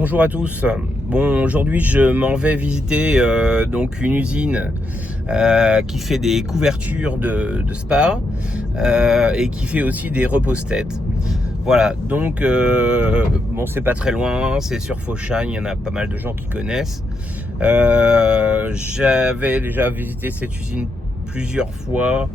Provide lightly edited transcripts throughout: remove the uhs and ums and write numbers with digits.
Bonjour à tous. Bon, aujourd'hui je m'en vais visiter donc une usine qui fait des couvertures de spa et qui fait aussi des repose-têtes. Voilà, donc bon, c'est pas très loin, c'est sur Fauchagne, il y en a pas mal de gens qui connaissent. J'avais déjà visité cette usine plusieurs fois.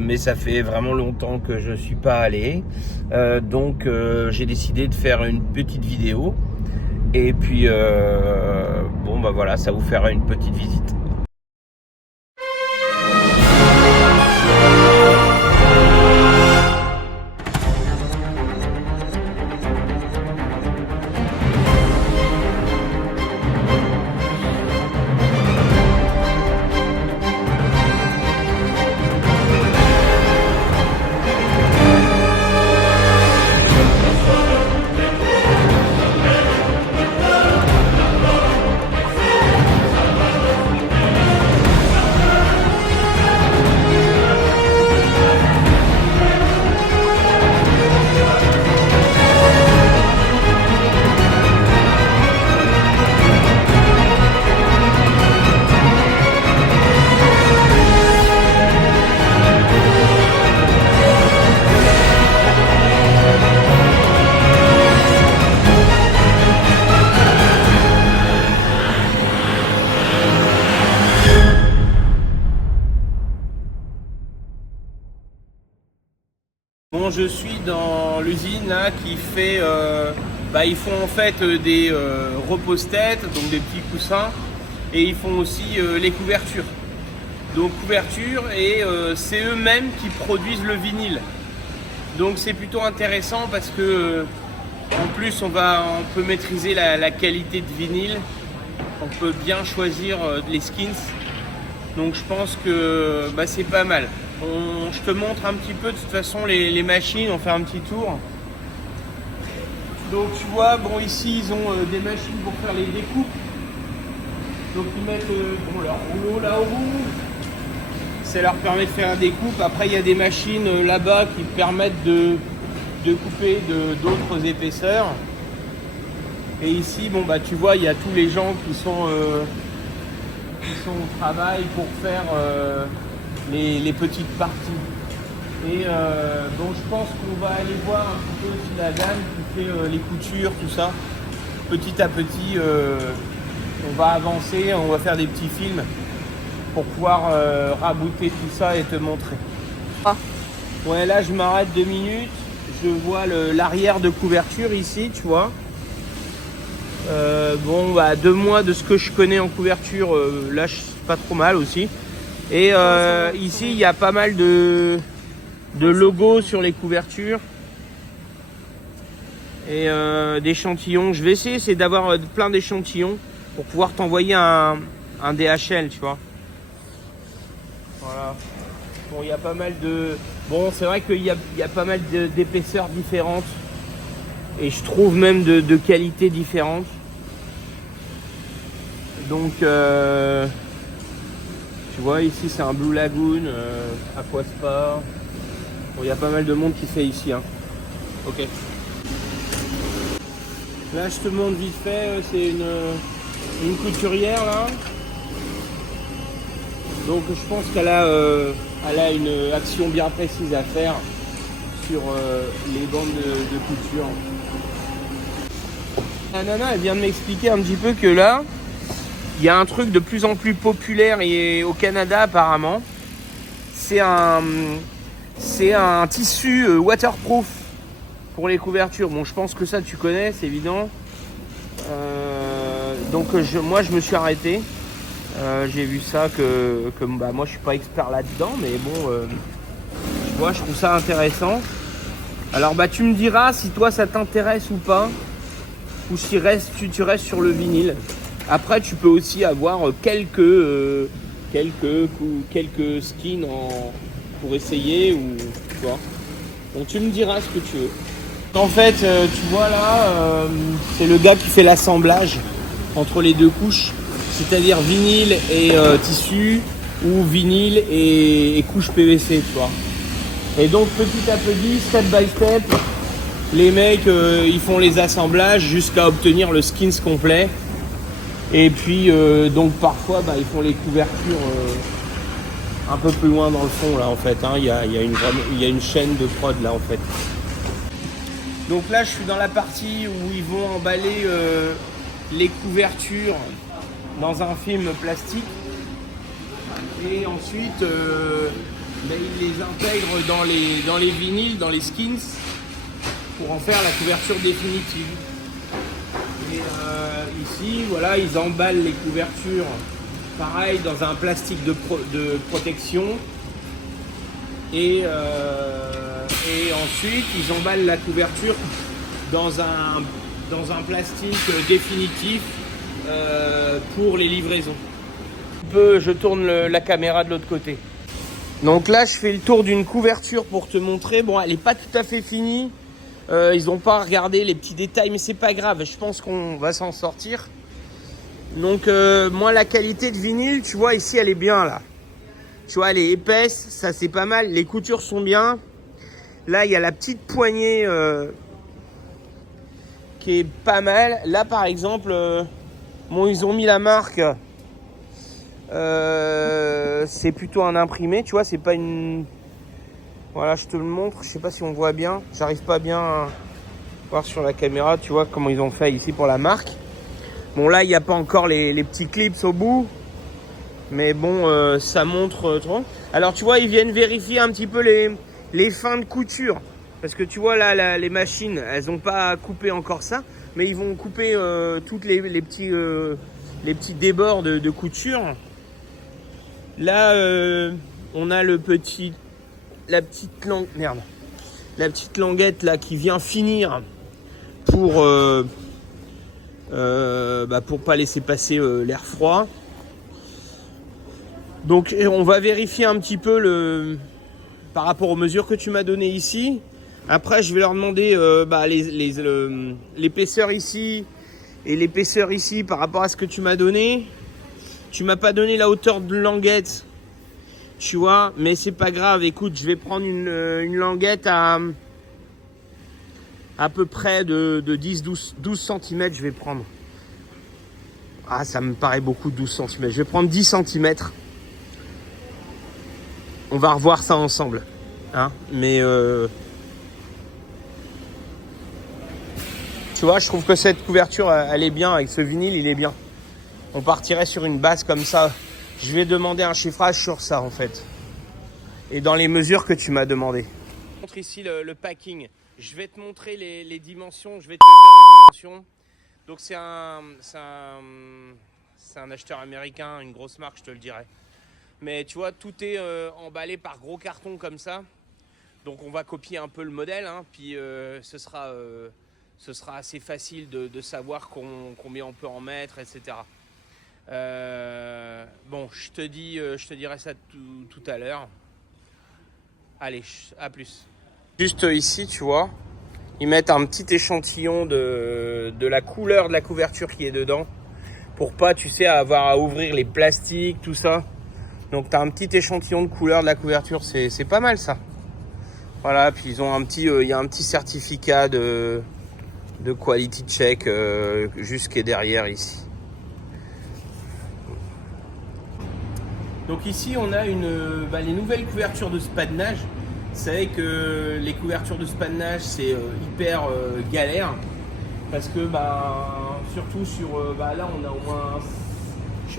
Mais ça fait vraiment longtemps que je suis pas allé, donc j'ai décidé de faire une petite vidéo et puis bon bah voilà, ça vous fera une petite visite. Bon, je suis dans l'usine là qui fait, ils font en fait des repose-têtes, donc des petits coussins, et ils font aussi les couvertures. Donc couverture et c'est eux-mêmes qui produisent le vinyle. Donc c'est plutôt intéressant parce que en plus on peut maîtriser la qualité de vinyle, on peut bien choisir les skins. Donc je pense que c'est pas mal. Je te montre un petit peu de toute façon les machines, on fait un petit tour. Donc tu vois, bon ici ils ont des machines pour faire les découpes. Donc ils mettent leur rouleau là-haut. Ça leur permet de faire la découpe. Après il y a des machines là-bas qui permettent de couper d'autres épaisseurs. Et ici, tu vois, il y a tous les gens qui sont au travail pour faire les petites parties. Et je pense qu'on va aller voir un petit peu aussi la dame qui fait les coutures, tout ça. Petit à petit, on va avancer, on va faire des petits films pour pouvoir rabouter tout ça et te montrer. Ouais, là je m'arrête 2 minutes, je vois l'arrière de couverture ici, tu vois. De moi, de ce que je connais en couverture, là je suis pas trop mal aussi. Et ici il y a pas mal de logos sur les couvertures et d'échantillons. Je vais essayer d'avoir plein d'échantillons pour pouvoir t'envoyer un DHL, tu vois. Voilà. Bon, il y a pas mal de... Bon, c'est vrai qu'il y a pas mal d'épaisseurs différentes et je trouve même de qualités différentes. Donc tu vois, ici c'est un Blue Lagoon, Aquasport. Bon, il y a pas mal de monde qui fait ici, hein. Ok. Là je te montre vite fait, c'est une couturière là. Donc je pense qu'elle a une action bien précise à faire sur les bandes de couture. La nana elle vient de m'expliquer un petit peu que là il y a un truc de plus en plus populaire et au Canada apparemment. C'est un tissu waterproof pour les couvertures. Bon, je pense que ça tu connais, c'est évident. Moi je me suis arrêté. J'ai vu ça que moi je suis pas expert là-dedans, mais bon, tu vois, je trouve ça intéressant. Alors tu me diras si toi ça t'intéresse ou pas, ou si tu restes sur le vinyle. Après tu peux aussi avoir quelques skins pour essayer, ou tu vois. Donc tu me diras ce que tu veux. En fait, tu vois là, c'est le gars qui fait l'assemblage entre les deux couches, c'est-à-dire vinyle et tissu, ou vinyle et couche PVC, tu vois. Et donc petit à petit, step by step, Les mecs, ils font les assemblages jusqu'à obtenir le skins complet. Et puis, donc parfois, ils font les couvertures un peu plus loin dans le fond, là, en fait. Hein. Il y a une chaîne de prod, là, en fait. Donc là, je suis dans la partie où ils vont emballer les couvertures dans un film plastique. Et ensuite, ils les intègrent dans les vinyles, dans les skins, pour en faire la couverture définitive. Et ici, voilà, ils emballent les couvertures, pareil, dans un plastique de protection. Et ensuite, ils emballent la couverture dans un plastique définitif pour les livraisons. Je tourne la caméra de l'autre côté. Donc là, je fais le tour d'une couverture pour te montrer. Bon, elle n'est pas tout à fait finie. Ils n'ont pas regardé les petits détails, mais c'est pas grave. Je pense qu'on va s'en sortir. Donc, moi, la qualité de vinyle, tu vois, ici, elle est bien, là. Tu vois, elle est épaisse, ça, c'est pas mal. Les coutures sont bien. Là, il y a la petite poignée qui est pas mal. Là, par exemple, bon, ils ont mis la marque. C'est plutôt un imprimé, tu vois, c'est pas une... Voilà, je te le montre, je sais pas si on voit bien. J'arrive pas bien à voir sur la caméra, tu vois, comment ils ont fait ici pour la marque. Bon, là, il n'y a pas encore les petits clips au bout. Mais bon, ça montre... Alors, tu vois, ils viennent vérifier un petit peu les fins de couture. Parce que tu vois, là, les machines, elles n'ont pas coupé encore ça. Mais ils vont couper toutes les petits débords de couture. Là, on a la petite languette là qui vient finir pour pas laisser passer l'air froid. Donc on va vérifier un petit peu par rapport aux mesures que tu m'as données ici. Après, je vais leur demander l'épaisseur ici et l'épaisseur ici par rapport à ce que tu m'as donné. Tu m'as pas donné la hauteur de languette, tu vois, mais c'est pas grave. Écoute, je vais prendre une languette à peu près de 12 cm, je vais prendre. Ah, ça me paraît beaucoup, 12 cm. Je vais prendre 10 cm. On va revoir ça ensemble. Hein, mais tu vois, je trouve que cette couverture, elle est bien. Avec ce vinyle, il est bien. On partirait sur une base comme ça. Je vais demander un chiffrage sur ça, en fait. Et dans les mesures que tu m'as demandé. Je te montre ici le packing. Je vais te montrer les dimensions. Je vais te dire les dimensions. Donc c'est un acheteur américain, une grosse marque, je te le dirai. Mais tu vois, tout est emballé par gros cartons comme ça. Donc on va copier un peu le modèle. Hein, puis ce sera assez facile de savoir combien on peut en mettre, etc. Bon, je te dirai ça tout à l'heure. Allez, à plus. Juste ici, tu vois, ils mettent un petit échantillon de la couleur de la couverture qui est dedans. Pour pas, tu sais, avoir à ouvrir les plastiques, tout ça. Donc tu as un petit échantillon de couleur de la couverture, c'est pas mal ça. Voilà, puis ils ont il y a un petit certificat de quality check jusqu'à derrière ici. Donc ici on a les nouvelles couvertures de spadnage. Vous savez que les couvertures de spadnage c'est hyper galère parce que surtout sur là on a au moins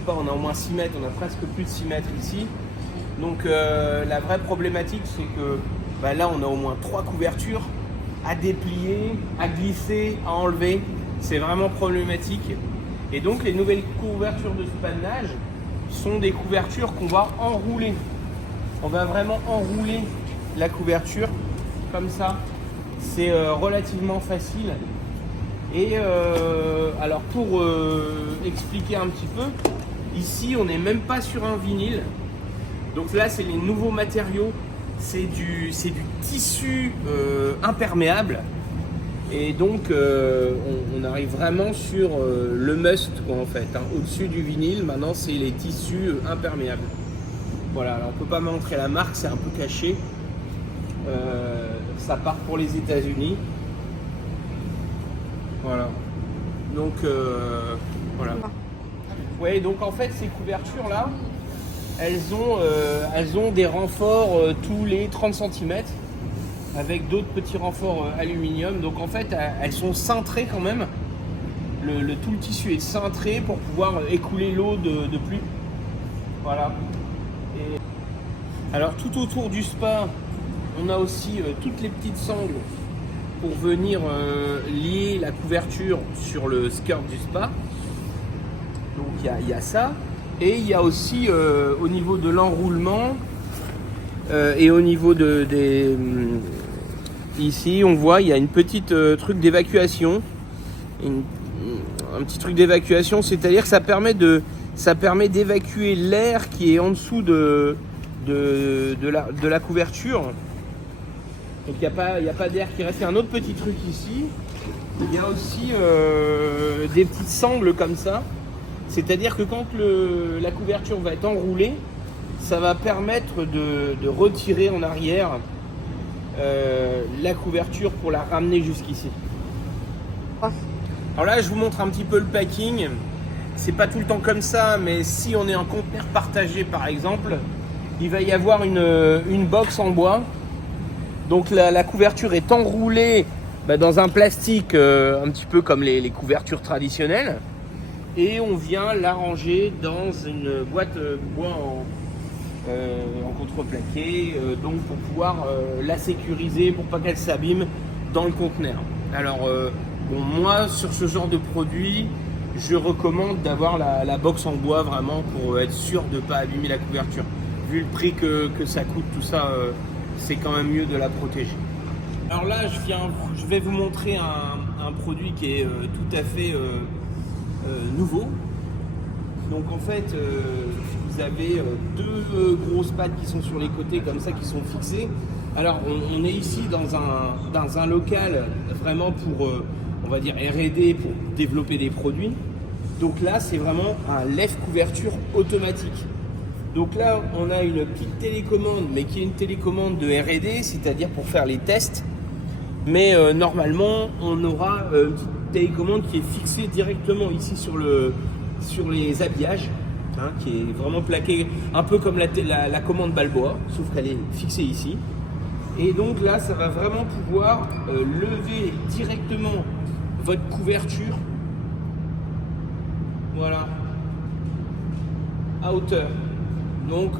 on a au moins 6 mètres, on a presque plus de 6 mètres ici. Donc la vraie problématique c'est que là on a au moins 3 couvertures à déplier, à glisser, à enlever. C'est vraiment problématique. Et donc les nouvelles couvertures de spadnage sont des couvertures qu'on va enrouler. On va vraiment enrouler la couverture comme ça. C'est relativement facile. Et alors pour expliquer un petit peu, ici on n'est même pas sur un vinyle. Donc là c'est les nouveaux matériaux. C'est du tissu imperméable. Et donc on arrive vraiment sur le must quoi, en fait. Hein. Au-dessus du vinyle, maintenant c'est les tissus imperméables. Voilà, alors on peut pas montrer la marque, c'est un peu caché. Ça part pour les États-Unis. Voilà. Donc voilà. Ouais, donc en fait ces couvertures là, elles ont des renforts tous les 30 cm avec d'autres petits renforts aluminium. Donc en fait elles sont cintrées quand même. Tout le tissu est cintré pour pouvoir écouler l'eau de pluie. Voilà. Et alors tout autour du spa, on a aussi toutes les petites sangles pour venir lier la couverture sur le skirt du spa. Donc il y a ça. Et il y a aussi au niveau de l'enroulement et au niveau ici on voit il y a une petite truc d'évacuation. Un petit truc d'évacuation, c'est-à-dire que ça permet d'évacuer l'air qui est en dessous de la couverture. Donc il n'y a pas d'air qui reste. Il y a un autre petit truc ici. Il y a aussi des petites sangles comme ça. C'est-à-dire que quand la couverture va être enroulée, ça va permettre de retirer en arrière la couverture pour la ramener jusqu'ici. Alors là, je vous montre un petit peu le packing. C'est pas tout le temps comme ça, mais si on est en conteneur partagé par exemple, il va y avoir une box en bois. Donc la couverture est enroulée dans un plastique un petit peu comme les couvertures traditionnelles. Et on vient la ranger dans une boîte bois en contreplaqué, donc pour pouvoir la sécuriser, pour pas qu'elle s'abîme dans le conteneur. Alors bon, moi sur ce genre de produit, je recommande d'avoir la box en bois vraiment pour être sûr de ne pas abîmer la couverture. Vu le prix que ça coûte, tout ça, c'est quand même mieux de la protéger. Alors là, je vais vous montrer un produit qui est tout à fait nouveau. Donc en fait, vous avez deux grosses pattes qui sont sur les côtés comme ça, qui sont fixées. Alors on est ici dans un local vraiment pour, on va dire R&D, pour développer des produits. Donc là, c'est vraiment un lève-couverture automatique. Donc là, on a une petite télécommande, mais qui est une télécommande de R&D, c'est-à-dire pour faire les tests. Mais normalement, on aura une petite télécommande qui est fixée directement ici sur les habillages, hein, qui est vraiment plaquée, un peu comme la commande Balboa, sauf qu'elle est fixée ici. Et donc là, ça va vraiment pouvoir lever directement votre couverture, voilà, à hauteur. Donc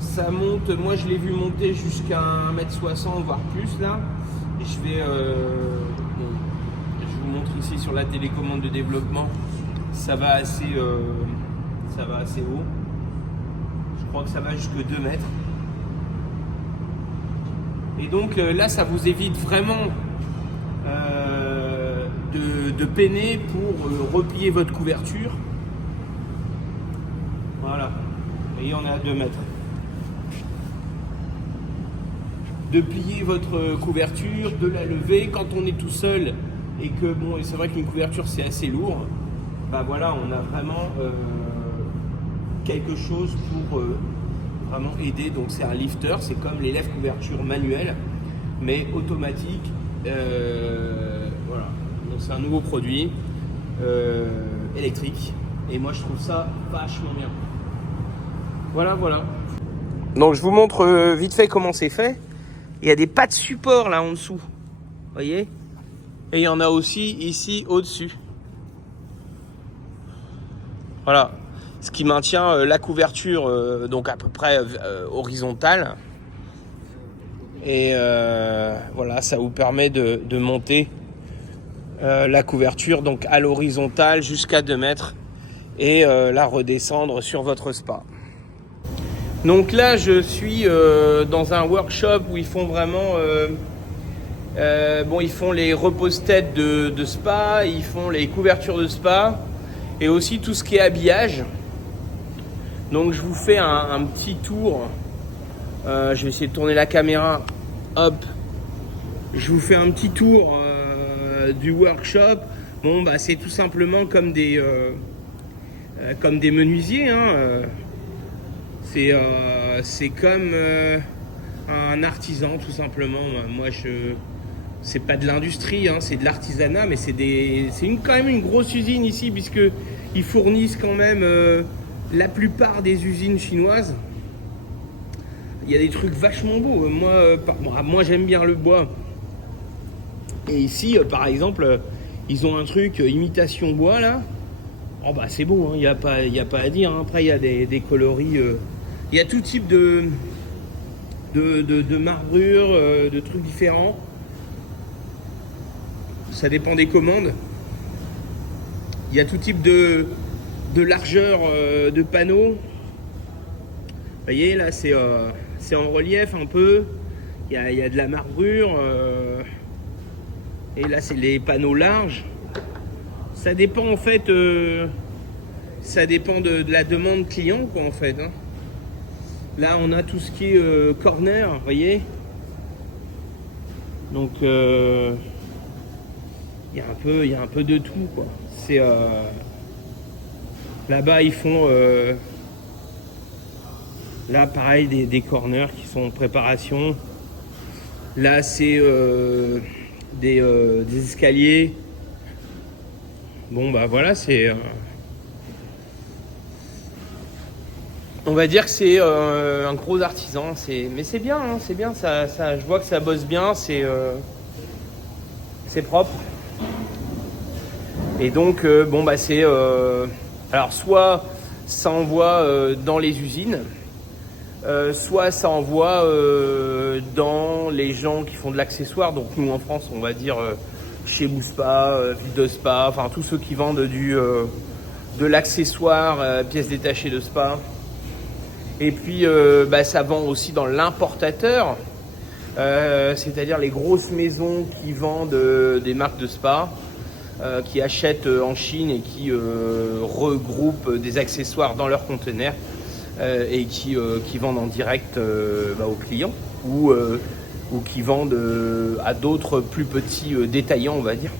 ça monte, moi je l'ai vu monter jusqu'à 1m60 voire plus là. Je vous montre ici sur la télécommande de développement, ça va assez haut. Je crois que ça va jusqu'à 2 mètres. Et donc là, ça vous évite vraiment de peiner pour replier votre couverture. Voilà. Vous voyez, on est à 2 mètres. De plier votre couverture, de la lever quand on est tout seul et que bon, et c'est vrai qu'une couverture c'est assez lourd. Bah voilà, on a vraiment quelque chose pour vraiment aider. Donc c'est un lifter, c'est comme les lève-couvertures manuelles, mais automatique. Voilà. Donc c'est un nouveau produit électrique et moi je trouve ça vachement bien. Voilà. Donc je vous montre vite fait comment c'est fait. Il y a des pattes support là en dessous, voyez, et il y en a aussi ici au-dessus. Voilà, ce qui maintient la couverture donc à peu près horizontale. Et voilà, ça vous permet de monter la couverture donc à l'horizontale jusqu'à 2 mètres et la redescendre sur votre spa. Donc là, je suis dans un workshop où ils font vraiment, ils font les repose-têtes de spa, ils font les couvertures de spa et aussi tout ce qui est habillage. Donc je vous fais un petit tour. Je vais essayer de tourner la caméra. Hop. Je vous fais un petit tour du workshop. Bon, bah c'est tout simplement comme des menuisiers, hein. C'est comme un artisan tout simplement. Moi c'est pas de l'industrie, hein, c'est de l'artisanat, mais c'est quand même une grosse usine ici, puisque ils fournissent quand même la plupart des usines chinoises. Il y a des trucs vachement beaux. Moi j'aime bien le bois. Et ici, par exemple, ils ont un truc imitation bois là. Oh bah c'est beau, il n'y a pas à dire. Hein. Après il y a des coloris. Il y a tout type de marbrures, de trucs différents. Ça dépend des commandes. Il y a tout type de largeur de panneaux. Vous voyez là, c'est en relief un peu. Il y a de la marbrure. Et là, c'est les panneaux larges. Ça dépend en fait. Ça dépend de la demande client, quoi, en fait. Hein. Là, on a tout ce qui est corner, vous voyez. Donc, il y a un peu de tout, quoi. C'est là-bas, ils font là, pareil, des corners qui sont en préparation. Là, c'est des escaliers. Bon, bah voilà, c'est on va dire que c'est un gros artisan, mais c'est bien, hein, c'est bien, ça, je vois que ça bosse bien, c'est propre. Et donc, bon, bah c'est... alors, soit ça envoie dans les usines, soit ça envoie dans les gens qui font de l'accessoire. Donc, nous, en France, on va dire chez Bouspa, Ville de Spa, enfin, tous ceux qui vendent de l'accessoire, pièces détachées de spa. Et puis, bah, ça vend aussi dans l'importateur, c'est-à-dire les grosses maisons qui vendent des marques de spa, qui achètent en Chine et qui regroupent des accessoires dans leurs conteneurs et qui vendent en direct bah, aux clients ou qui vendent à d'autres plus petits détaillants, on va dire.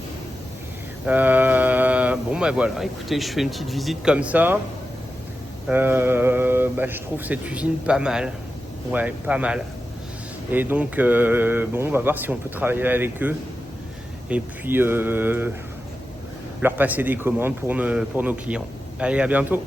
Bon, bah voilà, écoutez, je fais une petite visite comme ça. Bah, je trouve cette usine pas mal. Ouais, pas mal. Et donc, bon, on va voir si on peut travailler avec eux. Et puis, leur passer des commandes pour nos clients. Allez, à bientôt.